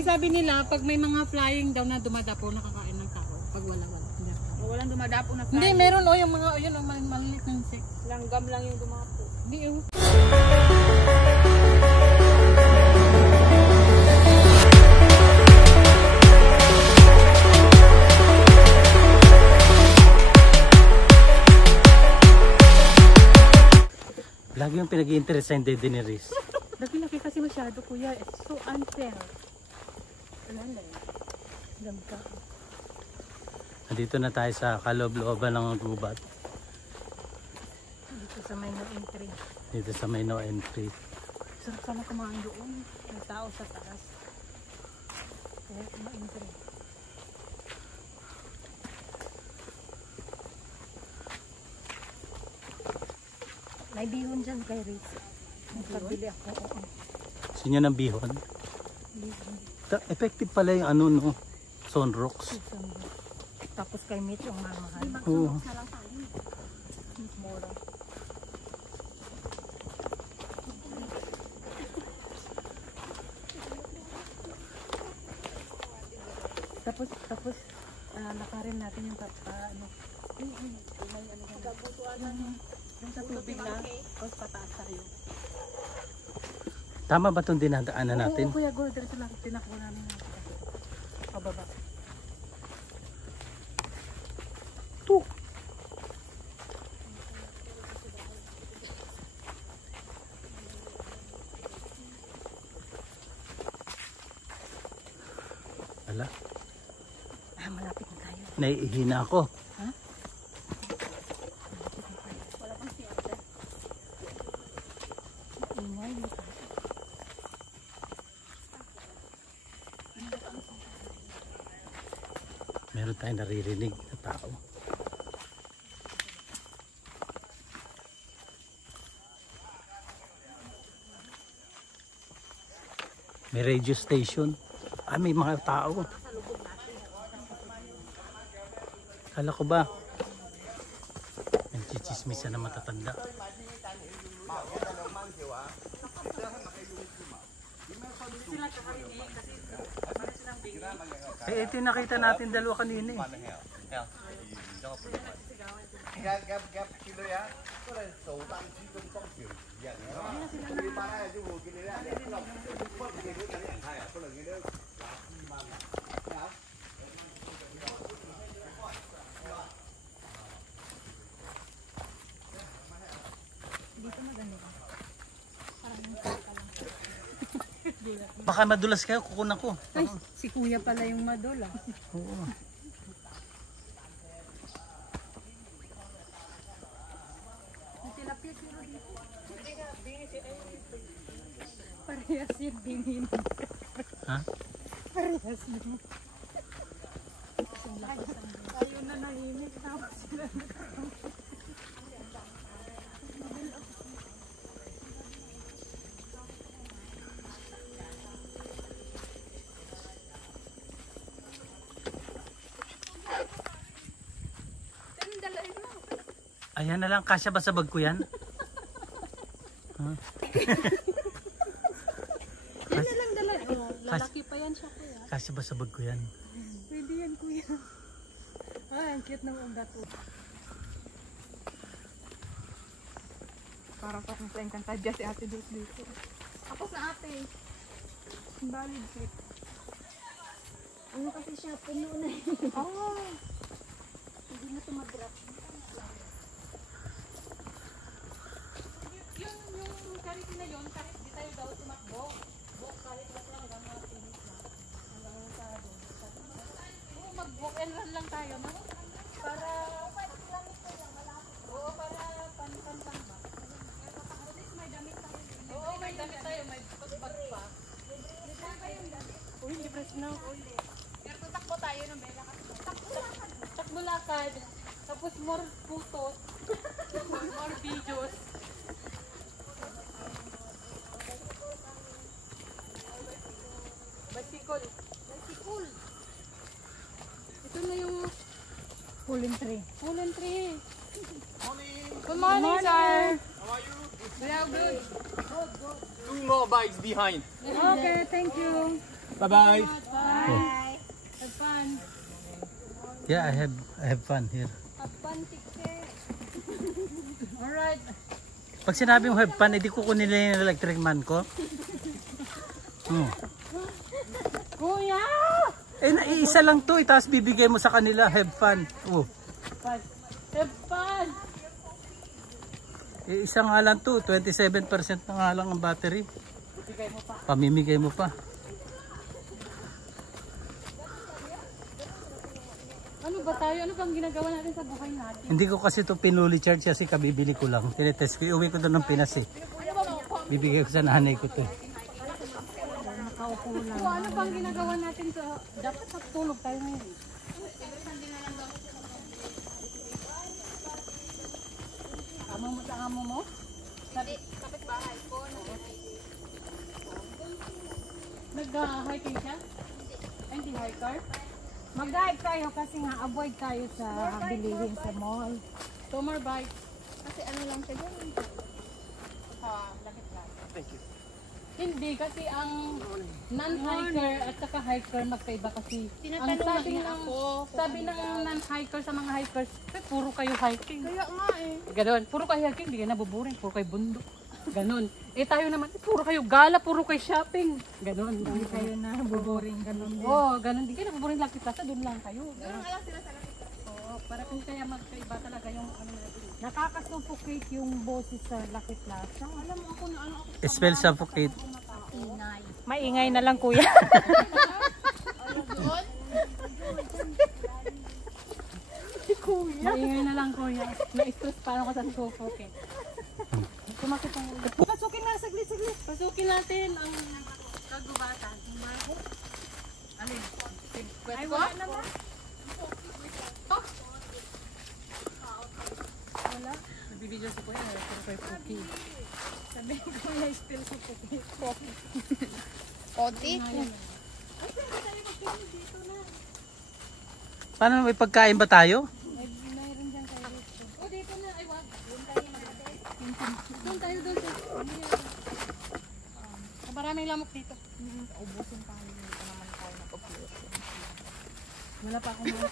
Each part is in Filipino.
Kasi sabi nila, pag may mga flying daw na dumadapo, nakakain ng tao. Pag wala. Walang dumadapo na flying. Hindi, meron o yung mga, yun o, maliit ng insect. Langgam lang yung dumapo. Hindi o. Lagi yung pinag-i-interest sa hindi diniris. Laki-laki kasi masyado kuya. It's so unfair. Wala na yun. Ganda. Nandito na tayo sa kaloob-looban ng gubat. Dito sa may no entry. Dito sa may no entry. Sarap sana kumain doon. May tao sa taas. Kaya no entry. May bihon dyan kay Riz. Nagpabili ako. Gusto nyo ng bihon? Bihon. Effective pala yung ano no, sunrocks. Tapos kay Mitch yung mamahal. Oo. Mura. Tapos lakarin natin yung ano. Yung sa tubig na. Tapos pataas tayo. Tama ba itong dinadaanan natin? Oo, Kuya Gold. Diretso lang. Tinakbo namin natin. Pababa. Tuk! Wala. Malapit na tayo. Naiihina ako. Ha? Wala pang siyempre. Ingay. Meron tayong naririnig na tao. May radio station. May mga tao. Kala ko ba? Nagchichismisan na matatanda. Ito yung nakita natin dalawa kanina eh. Baka madulas kayo, kukunan ko. Ay, si Kuya pala yung madol ah. Oo. Parehas yung dinin. Ha? Parehas yun. Ayun na nahimik. Tapos sila Ayan na lang, kasya ba sa bag ko yan? Huh? yan na lang dala. Oh, lalaki pa yan siya kuya. Kasya ba sa bag ko yan? Pwede yan kuya. Ang cute ng ugat. Parang pa kung saan kang tadya si ate dito. Ako sa ate. Valid fit. Ano kasi siya, puno na yun. Oh! Hindi na tumagrap. Yung kariti na yun, di tayo daw tumakbo. Karit lang hanggang mga tinis na. Hanggang sa doon. Oo, mag-walk and run lang tayo, no? Para... Oo, para pan-pan ba? Oo, may damit tayo, may bag pa. Uy, libre na. Pero tutakbo tayo ng bela kasi. Takbo lakad. Tapos more photos. More videos. Bicycle. Ito na yung Pulling tree. Good morning, sir. How are you? We are good. 2 more bikes behind. Okay, thank you. Bye-bye. Bye. Have fun. Yeah, I have fun here. Alright. Pag sinabi mo have fun, hindi ko kunin nila yung electric man ko. Kuya! Isa lang to, tapos bibigay mo sa kanila, have fun. Have fun. Isa nga lang to, 27% na nga lang ang battery. Pamimigay mo pa. Ano ba tayo? Ano bang ginagawa natin sa buhay natin? Hindi ko kasi to pinuli charge kasi kabibili ko lang. Tinetest ko, iuwi ko doon ng Pinas eh. Bibigay ko sa nanay ko to. So, ano bang ginagawa natin sa... Dapat matulog tayo ngayon. Amo mo sa amo mo? Kapit bahay ko. Nag-hiking siya? Ay, hindi hiker? Mag-dive tayo kasi nga avoid tayo sa bilihin sa mall. Two more bikes. Kasi ano lang siya dyan. Lakit lang. Hindi kasi ang non-hiker at saka hiker magkaiba kasi ang sabi ng non-hiker sa mga hikers, puro kayo hiking. Kaya nga eh. Ganon, puro kayo hiking, hindi kayo nabuburing, puro kayo bundok. Ganon. Eh tayo naman, puro kayo gala, puro kayo shopping. Ganon. Hindi kayo na buboring ganun din. Oo, ganon. Hindi kayo nabuburing Lucky Plaza, doon lang kayo. Doon lang sila sa lakit. Oo, para kung kaya magkaiba talaga yung ano natin. Nakakasuffocate yung boses sa Lucky Plaza. Alam mo ako na ano ako. Spell suffocate. Inay. Maingay na lang kuya. Maingay na lang kuya. Na-stress pa ako sa suffocate. Kumakit ang ulo. Pasukin na, saglit. Pasukin natin ang kagubatan. Alin? Ay, wala naman. Wala. Nagbibideo si kuya. Pero kay Puki. Sabi ko yung still suffocate. Koti. Paano may pagkain ba tayo? Mayroon dyan kayo rito. O, dito na. Ay, wag. Doon tayo. Maraming lamok dito. Ubusin tayo. Hindi pa naman tayo nag-upload. Wala pa akong mga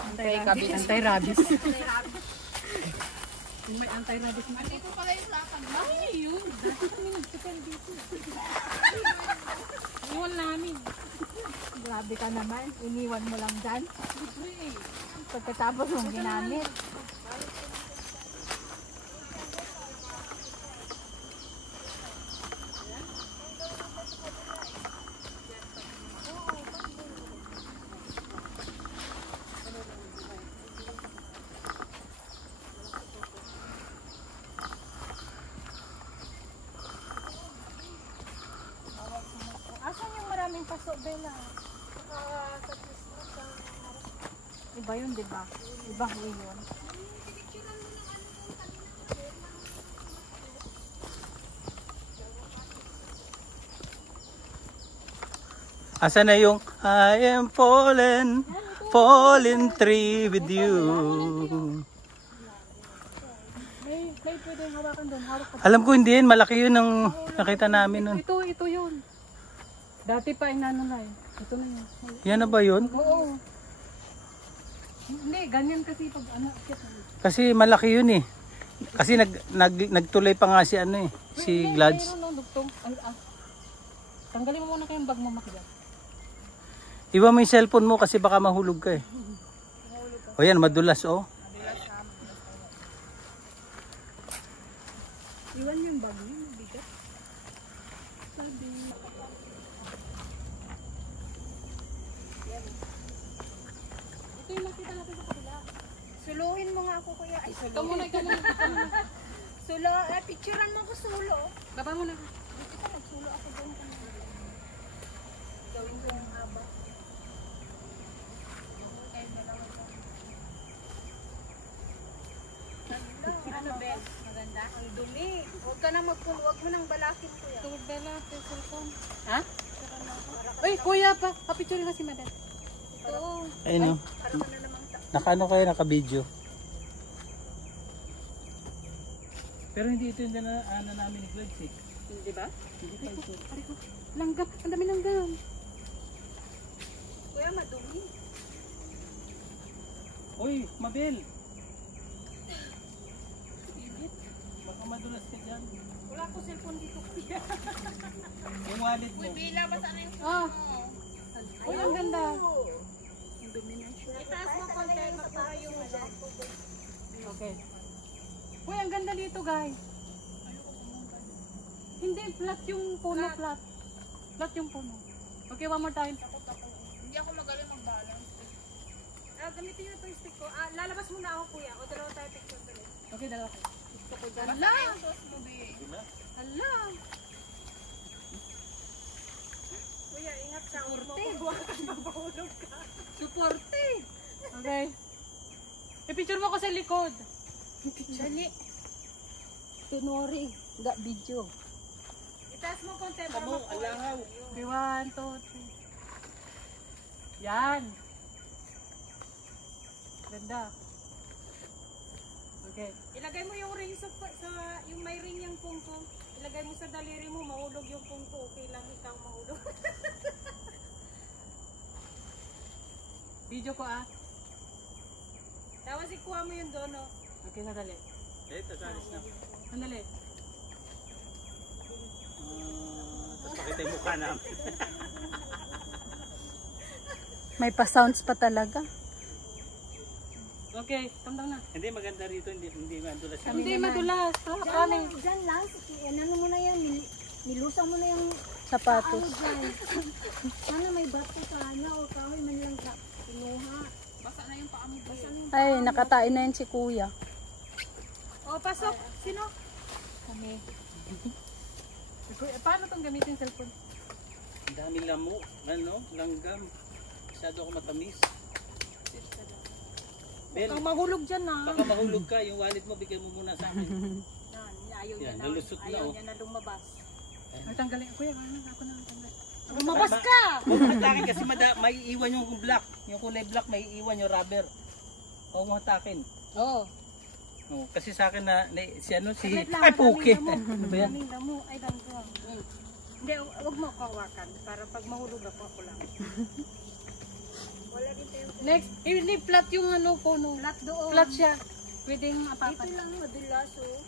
Anti-rabies. Anti-rabies. Yung may anti-rabies na. Dito pala yung lakad. Ay, yun. Dati kami nagsipan dito. Iwan namin. Grabe ka naman. Iniwan mo lang dyan. Libre eh. Pagkatapos mong ginamit. Asan yung maraming paso, Bella? Iba yun, di ba? Iba yun. Asa na yung I am fallen tree with you. May pwedeng hawakan doon. Hawak ka. Alam ko hindi yun, malaki yun ang nakita namin nun. Ito yun. Dati pa inano na eh. Ito na yun. Yan na ba yun? Oo. Hindi, ganyan kasi pag ano. Kasi malaki yun eh. Kasi nagtuloy pa nga si ano eh, si Glads. Mayroon dugtong. Tanggalin mo muna kayong bag mo makiyat. Iba mo yung cellphone mo kasi baka mahulog ka eh. O yan, madulas oh. Iwan yung bag mo, mabigat. Ito yung nakita natin sa kabila. Suluhin mo nga ako kuya. Ay, Ikaw muna. Sulo. Picturean mo ako sulo. Baba muna. Dito ka nagsulo ako doon. Gawin ko yung haba. Ano, Ben? Maganda? Ang dumi. Huwag ka na magpulo. Huwag mo nang balakin, kuya. Tawag Bella, cellphone. Ha? Uy, kuya pa. Papicture na si Madel. Ito. Ayun oh. Para ka na namang Naka-ano kayo, naka-video. Pero hindi ito yung ano namin ni Glads eh. Di ba? Hindi pa ito. Langgam, ang dami langgam. Kuya, madumi. Uy, Mabel! Baka madulas ka dyan. Wala ko cellphone dito, kuya. Yung wallet mo. Bila, basta na yung Ah. Uy, ang ganda. Ang dumi na siya. Itaas mo konti, magpara yung Okay. Uy, ang ganda dito, guys. Hindi, flat yung puno, flat. Flat yung puno. Okay, one more time. Hindi ako magaling mag-balance. Gamitin nyo itong stick ko. Lalabas muna ako kuya. O dalawa tayo picture ko. Okay, dalawa. Gusto ko dyan. Hala! Yung sauce mo, be. Hala! Kuya, ingat ka. Huwag mo kubuhakan magbahulog ka. Suporte! Okay. I-picture mo ko sa likod. Dali. Tinori, ga video. Itaas mo konti. para Tamo, makuha. alangaw. Okay, 1, 2, 3. Yan. Ganda. Okay. Ilagay mo yung ring sa yung may ring yung pungko. Ilagay mo sa daliri mo, mahulog yung pungko. Okay lang ikaw mahulog. Video ko ah. Tapos ikuha mo yung dono. Okay, sandali. Ito, salis na. Sandali. Tapos pakita yung mukha namin. May pa-sounds pa talaga. Okay, tamdang na. Hindi, maganda rito. Hindi madulas. Hindi madulas. Oh, kanin. Diyan lang, ano mo na yan, nilusaw mo na yung sapatos. Dyan. Sana may bato sana o kahoy man lang ka. Pinuha. Basta na yung paa mo, be. Ay, nakatain na yan si kuya. O, pasok. Sino? Kami. Paano itong gamitin cellphone? Ang dami lamo. Ano? Langgam. Masyado ako matamis. Bel, Ang mahulog dyan na. baka mahulog ka. Yung wallet mo, bigyan mo muna sa akin. Ayaw Yan, nalusot na oh. niya na lumabas. Ay, tanggalin. Kuya, ako na tanggalin. Lumabas ka! Huwag mo hatakin kasi may iwan yung black. Yung kulay black, may iwan yung rubber. Huwag mo hatakin. Oo. Oh, kasi sa akin na si ano si Saglit lang, ay puke. daming Ano ba yan? Daming damo. Ay, damo. Hindi, huwag mo ako hawakan. Para pag mahulog ako lang. Wala din tayo. Next, hindi flat yung ano puno. Flat doon. Flat siya. Pwedeng Dito apakan. lang madulas oh.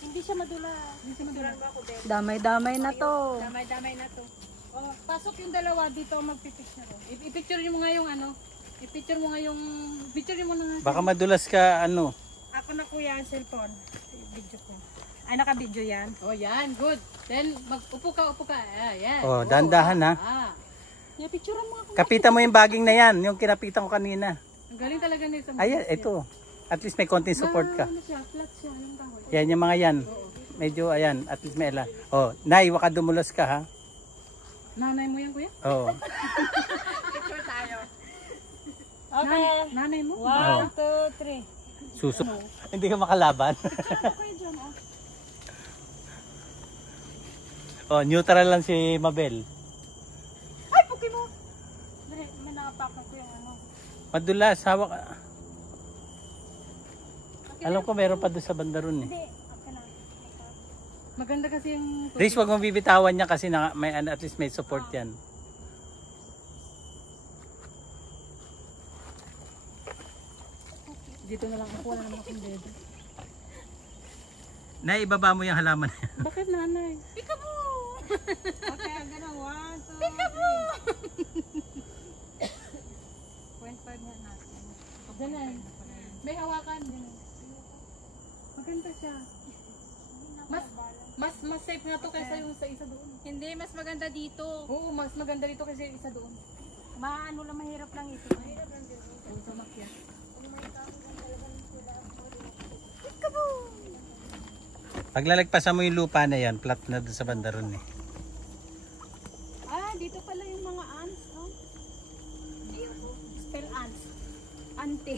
Hindi siya madulas. Hindi siya madulas. Mo ako, Bel. Damay-damay na to. Damay-damay na to. Oh, pasok yung dalawa dito magpipicture. I-picture mo nga yung ano. I-picture mo nga yung picture mo na nga. Baka madulas ka ano. Ako na kuya ang cellphone. Video ko. Ay, naka-video yan. Oh, yan, good. Then upo ka. Ah, yan. Oh, dahan-dahan ha. Ah. Picturean mo ako. Kapitan mo yung baging na yan, yung kinapitan ko kanina. Ang galing talaga nito. Ayan, ito. At least may konting support ka. Ano siya, flat siya yung kahoy. Yan yung mga yan. Medyo ayan, at least may ala. Oh, Nay, waka dumulas ka ha. Nanay mo yan, kuya? Oh. Picture tayo. Okay. Nanay mo? Oh. 2, 3. Suso. Hindi ka makalaban. Oh, neutral lang si Mabel. Ay, puki mo! Dali, may nakapakan ko yung ano. Madulas, hawak. Alam ko meron pa doon sa bandaron eh. Hindi, okay na. Maganda kasi yung... Riz, wag mong bibitawan niya kasi may, at least may support yan. Dito na lang ako, wala naman akong dedo. Nay, ibaba mo yung halaman. Bakit nanay? Okay, I'm gonna 1, 2, 3. 0.5 nga natin. Ganun. May hawakan. Ganun. Maganda siya. Mas safe nga to kaysa yung sa isa doon. Hindi, mas maganda dito. Oo, mas maganda dito kaysa yung isa doon. Maano lang, mahirap lang ito. Mahirap lang dito. Oo, sa makyat. Pag lalagpasan mo yung lupa na yan, flat na doon sa bandaron eh. Ah, dito pala yung mga ants, no? Spell ants. Ante.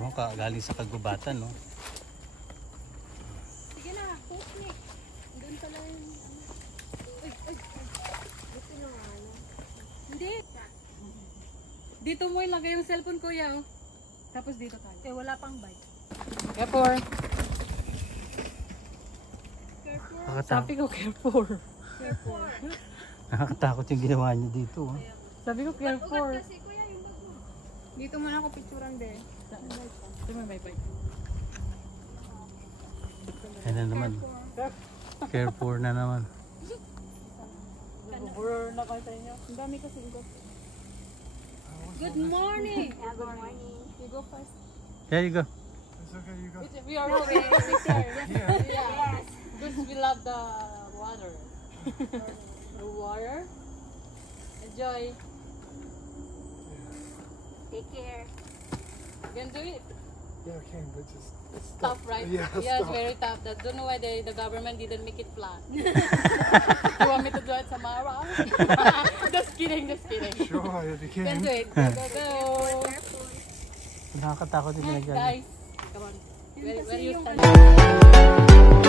Ewan ka, galing sa kagubatan, no? Sige na, puti. Doon pala yung Uy. Dito na nga, no? Hindi. Dito mo ilagay yung cellphone, kuya. Oh. Tapos dito tayo. Eh, wala pang bike. Careful. Nakakatakot, Sabi ko careful. nakakatakot yung ginawa niya dito. Oh. Sabi ko careful. Dito muna ako picturean de. Ito may bike. Ayan na naman. Careful na naman. Horror na kayo sa inyo. Ang dami kasi ito. Good morning! Good morning. You go first. There you go. We are okay. Yeah. Because we love the water. The water. Enjoy. Take care. You can do it. Yeah, I can, but just it's Tough, right? Yeah, it's tough. very tough. I don't know why the government didn't make it flat. You want me to do it tomorrow? Just kidding, just kidding. Sure, if you You can can. do it. Go, go, go. Nakakatakot yung Yes, ginagawa. guys. Come on. Where you stand?